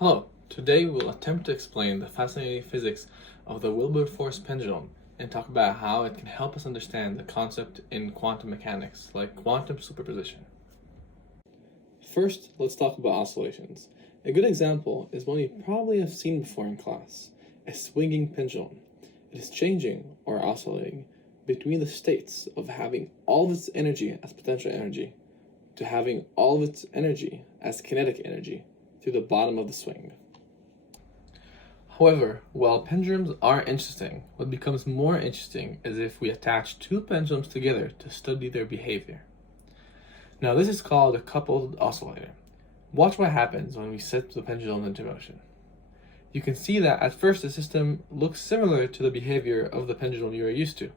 Hello, today we'll attempt to explain the fascinating physics of the Wileberforce pendulum and talk about how it can help us understand the concept in quantum mechanics, like quantum superposition. First, let's talk about oscillations. A good example is one you probably have seen before in class, a swinging pendulum. It is changing, or oscillating, between the states of having all of its energy as potential energy to having all of its energy as kinetic energy through the bottom of the swing. However, while pendulums are interesting, what becomes more interesting is if we attach two pendulums together to study their behavior. Now, this is called a coupled oscillator. Watch what happens when we set the pendulum into motion. You can see that at first the system looks similar to the behavior of the pendulum you are used to,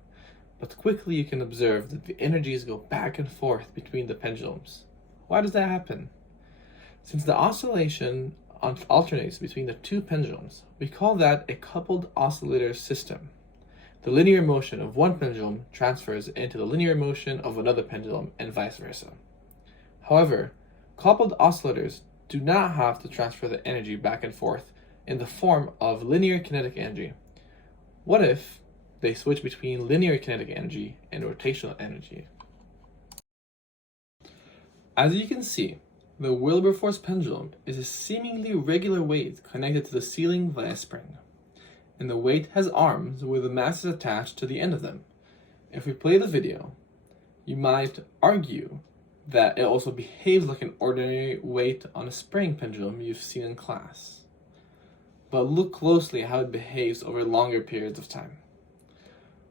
but quickly you can observe that the energies go back and forth between the pendulums. Why does that happen? Since the oscillation alternates between the two pendulums, we call that a coupled oscillator system. The linear motion of one pendulum transfers into the linear motion of another pendulum and vice versa. However, coupled oscillators do not have to transfer the energy back and forth in the form of linear kinetic energy. What if they switch between linear kinetic energy and rotational energy? As you can see, the Wileberforce pendulum is a seemingly regular weight connected to the ceiling via a spring, and the weight has arms where the mass is attached to the end of them. If we play the video, you might argue that it also behaves like an ordinary weight on a spring pendulum you've seen in class. But look closely at how it behaves over longer periods of time.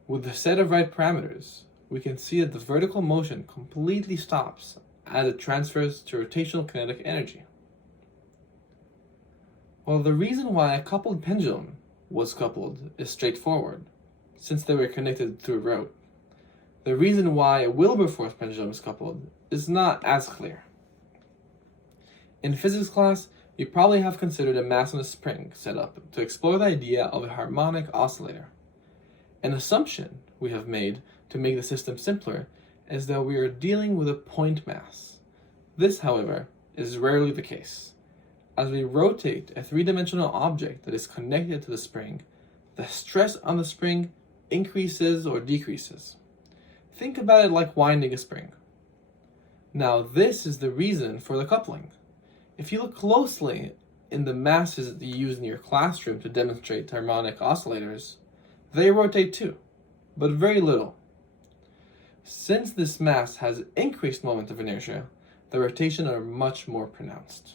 With the set of right parameters, we can see that the vertical motion completely stops as it transfers to rotational kinetic energy. Well, the reason why a coupled pendulum was coupled is straightforward, since they were connected through a rope. The reason why a Wileberforce pendulum is coupled is not as clear. In physics class, you probably have considered a mass on a spring set up to explore the idea of a harmonic oscillator. An assumption we have made to make the system simpler is that we are dealing with a point mass. This, however, is rarely the case. As we rotate a three-dimensional object that is connected to the spring, the stress on the spring increases or decreases. Think about it like winding a spring. Now, this is the reason for the coupling. If you look closely in the masses that you use in your classroom to demonstrate harmonic oscillators, they rotate too, but very little. Since this mass has increased moment of inertia, the rotation are much more pronounced.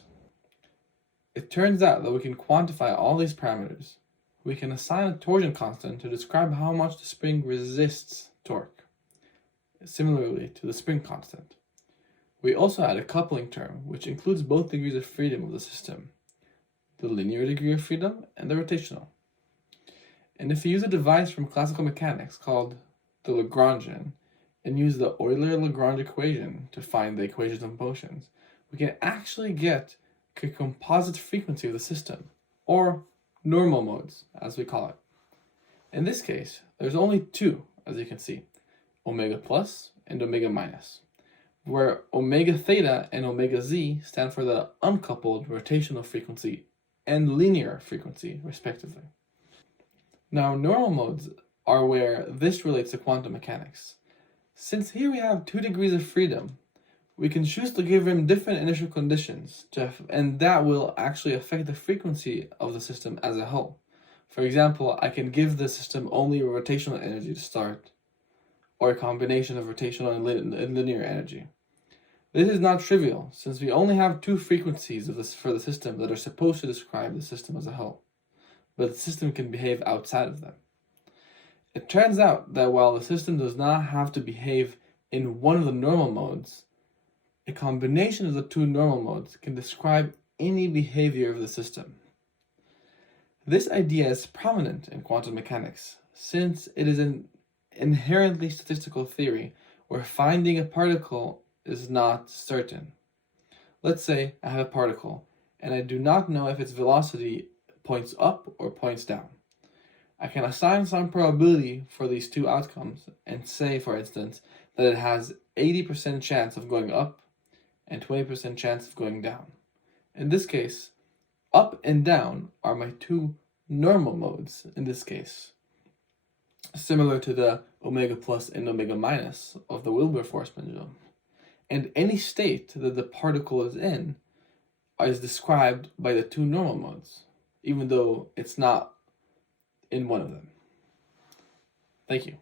It turns out that we can quantify all these parameters. We can assign a torsion constant to describe how much the spring resists torque, similarly to the spring constant. We also add a coupling term, which includes both degrees of freedom of the system, the linear degree of freedom and the rotational. And if you use a device from classical mechanics called the Lagrangian, and use the Euler-Lagrange equation to find the equations of motions, we can actually get a composite frequency of the system, or normal modes, as we call it. In this case, there's only two, as you can see, omega plus and omega minus, where omega theta and omega z stand for the uncoupled rotational frequency and linear frequency, respectively. Now, normal modes are where this relates to quantum mechanics. Since here we have 2 degrees of freedom, we can choose to give them different initial conditions, and that will actually affect the frequency of the system as a whole. For example, I can give the system only rotational energy to start, or a combination of rotational and linear energy. This is not trivial, since we only have 2 frequencies for the system that are supposed to describe the system as a whole, but the system can behave outside of them. It turns out that while the system does not have to behave in one of the normal modes, a combination of the 2 normal modes can describe any behavior of the system. This idea is prominent in quantum mechanics, since it is an inherently statistical theory where finding a particle is not certain. Let's say I have a particle, and I do not know if its velocity points up or points down. I can assign some probability for these 2 outcomes and say, for instance, that it has 80% chance of going up and 20% chance of going down. In this case, Up and down are my two normal modes in this case, similar to the omega plus and omega minus of the Wileberforce pendulum. And any state that the particle is in is described by the two normal modes, even though it's not in one of them. Thank you.